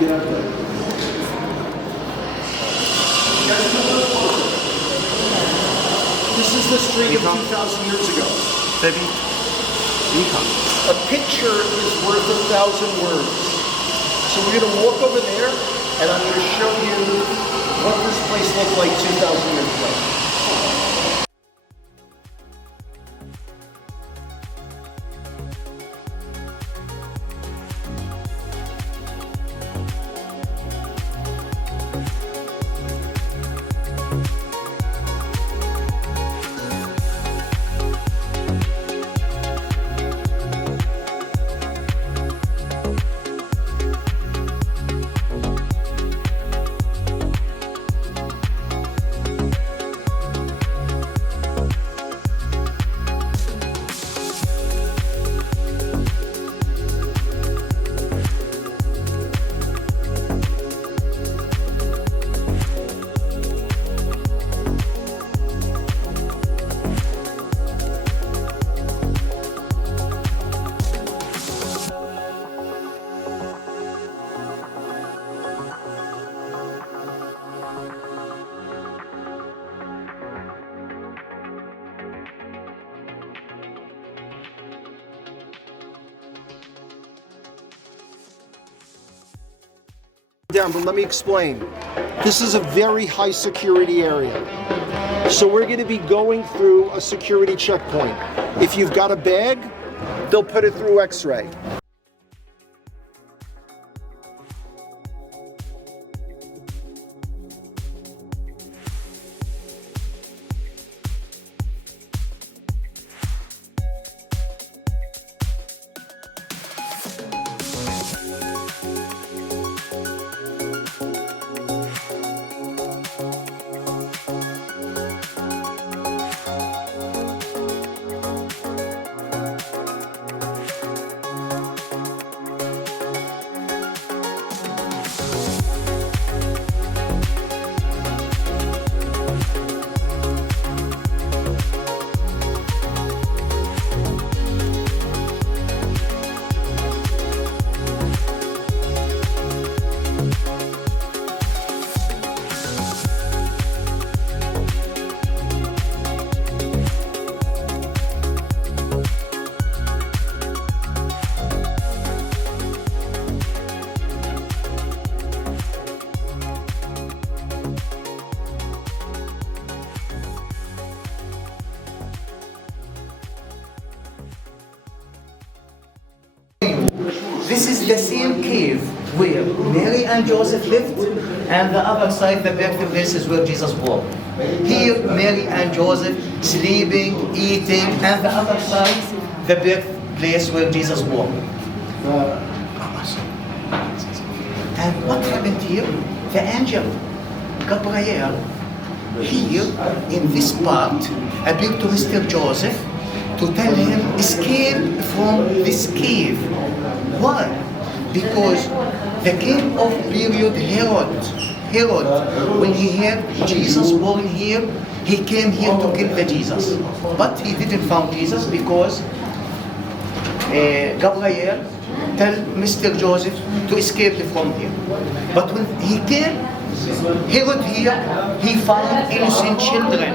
This is the street of 2,000 years ago. A picture is worth 1,000 words. So we're going to walk over there, and I'm going to show you what this place looked like 2,000 years ago. Down, but let me explain. This is a very high security area. So we're going to be going through a security checkpoint. If you've got a bag, they'll put it through X-ray. This is the same cave where Mary and Joseph lived, and the other side, the birthplace, is where Jesus born. Here, Mary and Joseph sleeping, eating, and the other side, the birthplace where Jesus born. And what happened here? The angel Gabriel here in this part appeared to Mr. Joseph to tell him escape from this cave. Why? Because the king of period Herod, when he heard Jesus born here, he came here to kill the Jesus. But he didn't find Jesus because Gabriel tell Mr. Joseph to escape from here. But when he came, Herod here, he found innocent children.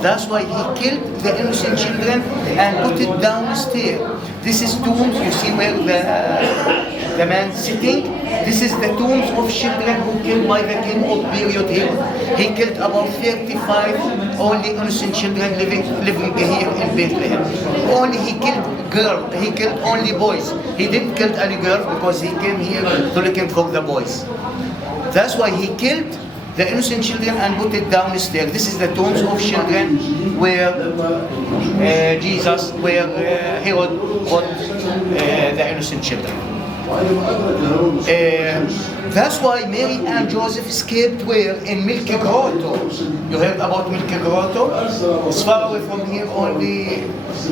That's why he killed the innocent children and put it downstairs. This is tombs, you see where the man sitting. This is the tombs of children who killed by the king of period here. He killed about 35 only innocent children living here in Bethlehem. Only he killed girls, he killed only boys. He didn't kill any girls because he came here to looking for the boys. That's why he killed the innocent children and put it downstairs. This is the tombs of children where Herod put the innocent children. That's why Mary and Joseph escaped where? In Milky Grotto. You heard about Milky Grotto? It's far away from here, only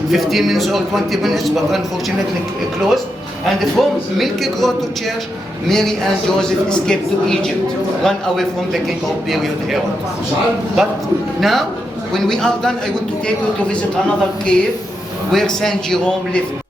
15 minutes or 20 minutes, but unfortunately closed. And from Milky Grotto Church, Mary and Joseph escaped to Egypt, run away from the king of period Herod. But now, when we are done, I want to take you to visit another cave where Saint Jerome lived.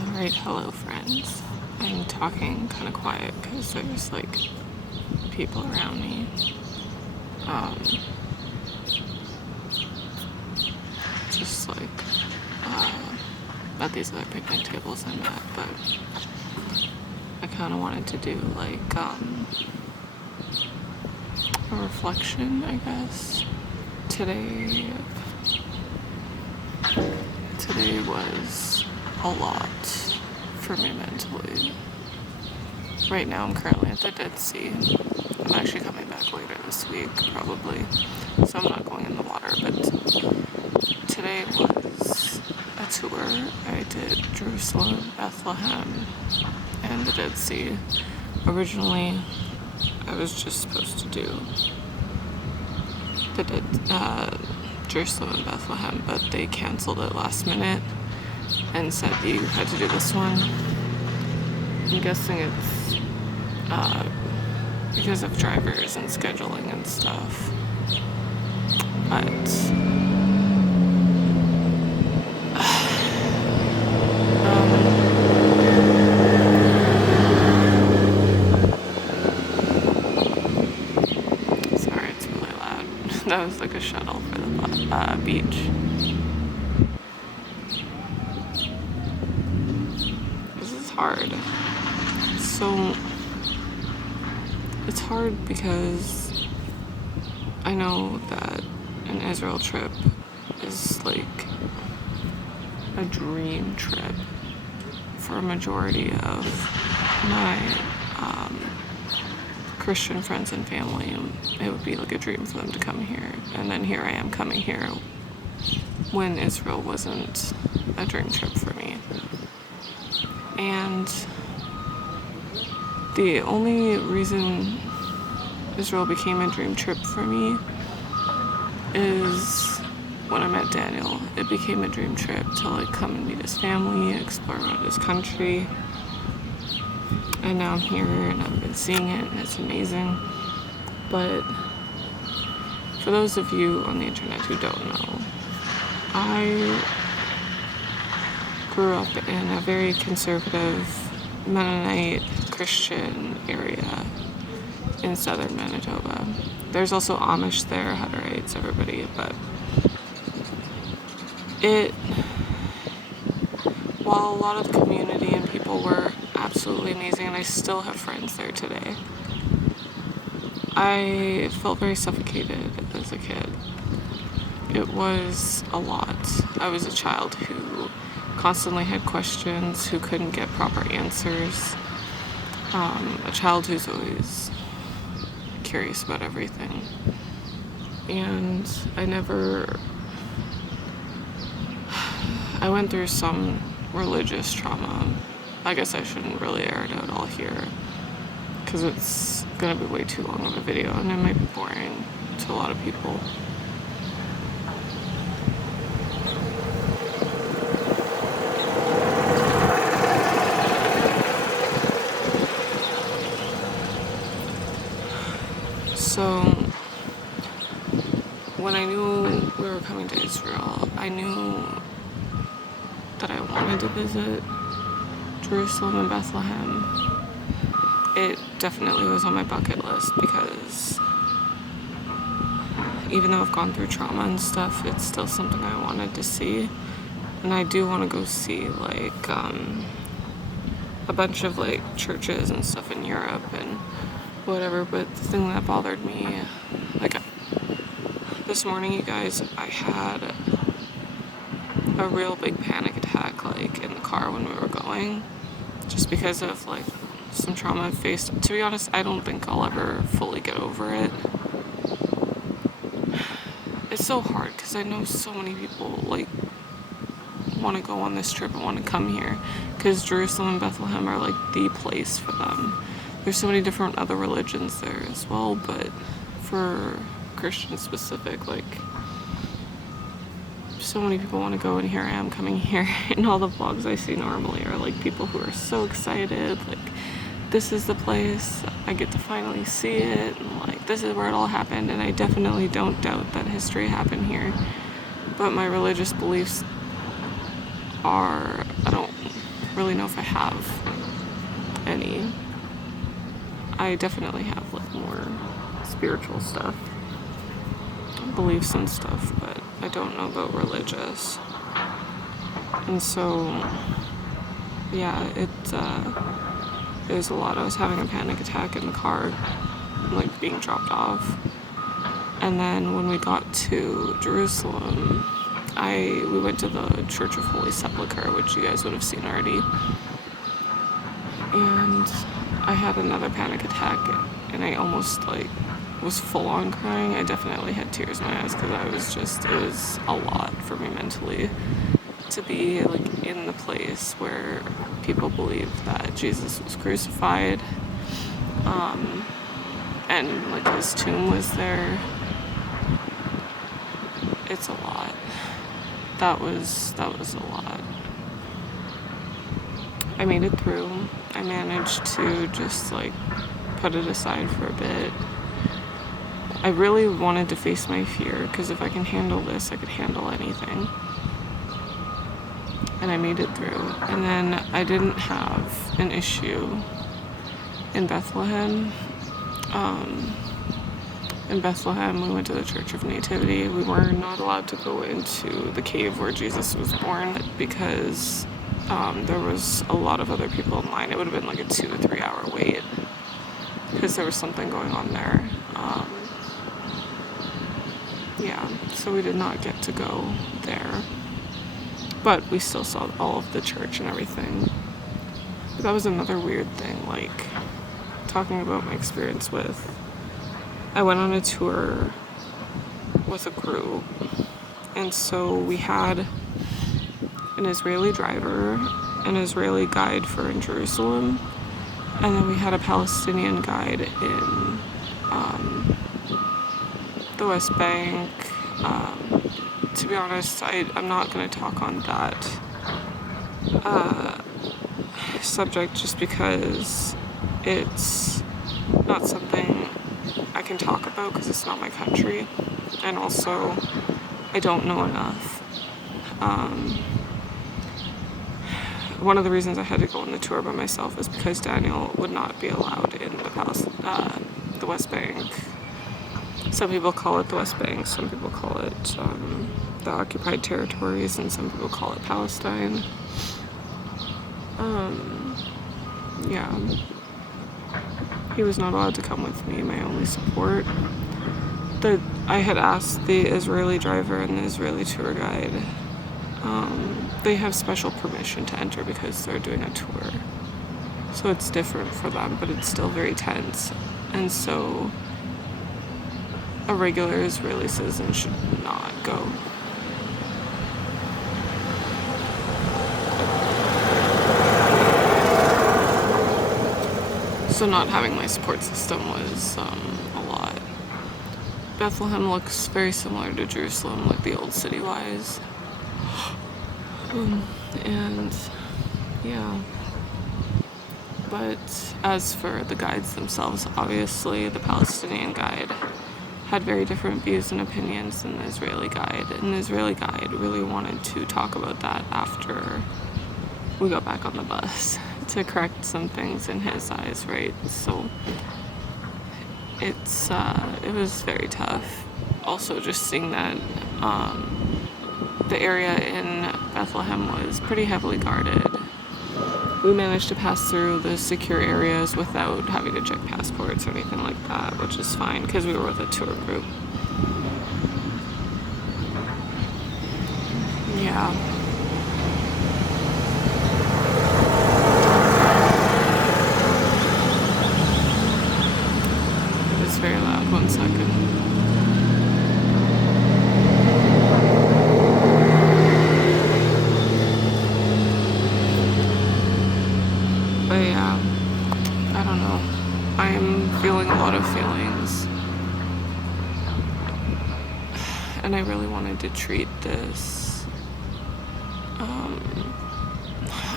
Alright, hello friends. I'm talking kind of quiet because there's like people around me. Just like at these other picnic tables I'm at, but I kind of wanted to do like a reflection, I guess. Today was a lot for me mentally. Right now I'm currently at the Dead Sea. I'm actually coming back later this week, probably, so I'm not going in the water, but today was a tour. I did Jerusalem, Bethlehem, and the Dead Sea. Originally, I was just supposed to do Jerusalem and Bethlehem, but they canceled it last minute and said you had to do this one. I'm guessing it's because of drivers and scheduling and stuff. But sorry, it's really loud. That was like a shuttle for the beach. This is hard. So it's hard because I know that an Israel trip is like a dream trip for a majority of my Christian friends and family. It would be like a dream for them to come here, and then here I am coming here when Israel wasn't a dream trip for me. And the only reason Israel became a dream trip for me is when I met Daniel. It became a dream trip to like come and meet his family, explore around his country. And now I'm here and I've been seeing it and it's amazing. But for those of you on the internet who don't know, I grew up in a very conservative Mennonite Christian area in southern Manitoba. There's also Amish there, Hutterites, everybody, but while a lot of the community and people were absolutely amazing, and I still have friends there today, I felt very suffocated as a kid. It was a lot. I was a child who constantly had questions, who couldn't get proper answers. A child who's always curious about everything. And I went through some religious trauma. I guess I shouldn't really air it out all here because it's gonna be way too long of a video and it might be boring to a lot of people. So when I knew we were coming to Israel, I knew that I wanted to visit Jerusalem and Bethlehem. It definitely was on my bucket list because even though I've gone through trauma and stuff, it's still something I wanted to see. And I do want to go see like a bunch of like churches and stuff in Europe and whatever, but the thing that bothered me, like this morning, you guys, I had a real big panic attack like in the car when we were going, just because of like some trauma I faced. To be honest, I don't think I'll ever fully get over it. It's so hard because I know so many people like want to go on this trip and want to come here because Jerusalem and Bethlehem are like the place for them. There's so many different other religions there as well, but for Christian specific, like so many people want to go, and here I am coming here, and all the vlogs I see normally are like people who are so excited, like this is the place, I get to finally see it, and like this is where it all happened. And I definitely don't doubt that history happened here, but my religious beliefs are, I don't really know if I have any. I definitely have like more spiritual stuff, beliefs and stuff, but I don't know about religious. And so, yeah, it was a lot. I was having a panic attack in the car, like being dropped off. And then when we got to Jerusalem, we went to the Church of Holy Sepulchre, which you guys would have seen already. And I had another panic attack, and I almost like was full on crying. I definitely had tears in my eyes because it was a lot for me mentally to be like in the place where people believe that Jesus was crucified, and like his tomb was there. It's a lot. That was a lot. I made it through. I managed to just like put it aside for a bit. I really wanted to face my fear, because if I can handle this, I could handle anything. And I made it through. And then I didn't have an issue in Bethlehem. In Bethlehem, we went to the Church of Nativity. We were not allowed to go into the cave where Jesus was born because there was a lot of other people in line. It would have been like a 2 to 3 hour wait because there was something going on there. Yeah, so we did not get to go there. But we still saw all of the church and everything. But that was another weird thing, like talking about my experience with. I went on a tour with a group, and so we had an Israeli driver, an Israeli guide for in Jerusalem, and then we had a Palestinian guide in the West Bank. To be honest, I'm not going to talk on that subject just because it's not something I can talk about because it's not my country, and also I don't know enough. One of the reasons I had to go on the tour by myself is because Daniel would not be allowed in the West Bank. Some people call it the West Bank, some people call it the occupied territories, and some people call it Palestine. Yeah. He was not allowed to come with me, my only support. I had asked the Israeli driver and the Israeli tour guide. They have special permission to enter because they're doing a tour. So it's different for them, but it's still very tense. And so a regular Israeli citizen should not go. So not having my support system was a lot. Bethlehem looks very similar to Jerusalem, like the old city-wise. And yeah. But as for the guides themselves, obviously the Palestinian guide had very different views and opinions than the Israeli guide. And the Israeli guide really wanted to talk about that after we got back on the bus to correct some things in his eyes, right? So it was very tough. Also just seeing that the area in Bethlehem was pretty heavily guarded. We managed to pass through the secure areas without having to check passports or anything like that, which is fine because we were with a tour group. Yeah. It's very loud. 1 second. But yeah, I don't know. I'm feeling a lot of feelings. And I really wanted to treat this.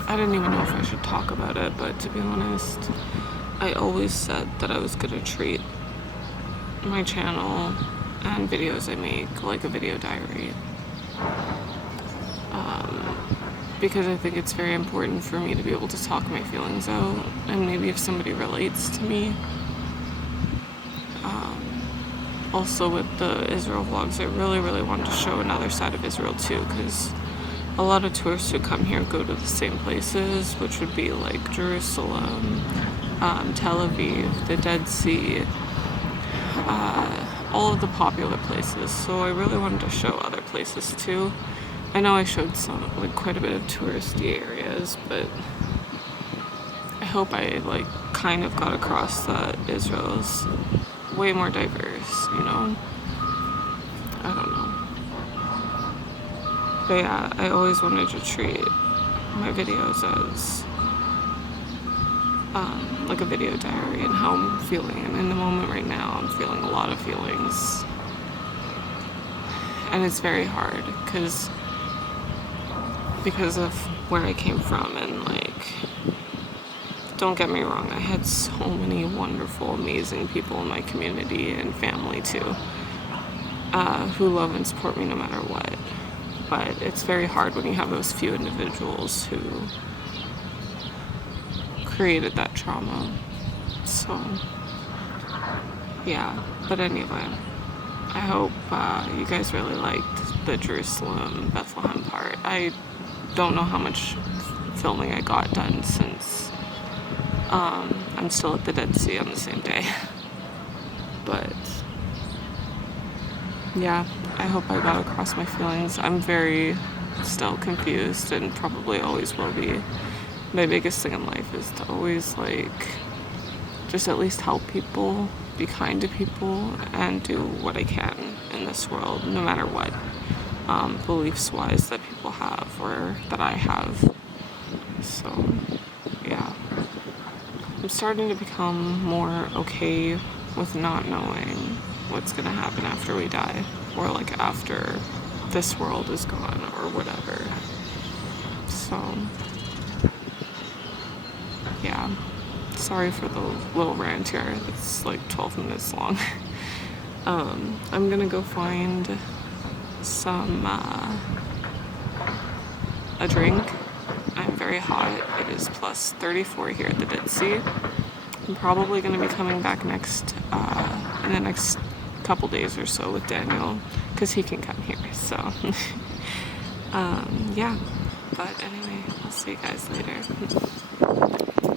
I didn't even know if I should talk about it, but to be honest, I always said that I was gonna treat my channel and videos I make like a video diary. because I think it's very important for me to be able to talk my feelings out, and maybe if somebody relates to me. Also with the Israel vlogs, I really wanted to show another side of Israel too, because a lot of tourists who come here go to the same places, which would be like Jerusalem, Tel Aviv, the Dead Sea, all of the popular places. So I really wanted to show other places too. I know I showed quite a bit of touristy areas, but I hope I kind of got across that Israel's way more diverse, you know? I don't know. But yeah, I always wanted to treat my videos as like a video diary and how I'm feeling. And in the moment right now, I'm feeling a lot of feelings. And it's very hard because of where I came from, and don't get me wrong, I had so many wonderful, amazing people in my community and family too, who love and support me no matter what. But it's very hard when you have those few individuals who created that trauma. So, yeah. But anyway, I hope you guys really liked the Jerusalem Bethlehem part. I don't know how much filming I got done since I'm still at the Dead Sea on the same day. But yeah, I hope I got across my feelings. I'm very still confused and probably always will be. My biggest thing in life is to always just at least help people, be kind to people, and do what I can in this world, no matter what beliefs-wise that people have or that I have. So yeah, I'm starting to become more okay with not knowing what's gonna happen after we die, or after this world is gone or whatever. So yeah, sorry for the little rant here. It's 12 minutes long. I'm gonna go find some a drink. I'm very hot. It is plus 34 here at the Dead Sea. I'm probably going to be coming back in the next couple days or so with Daniel, because he can come here. So yeah, but anyway, I'll see you guys later.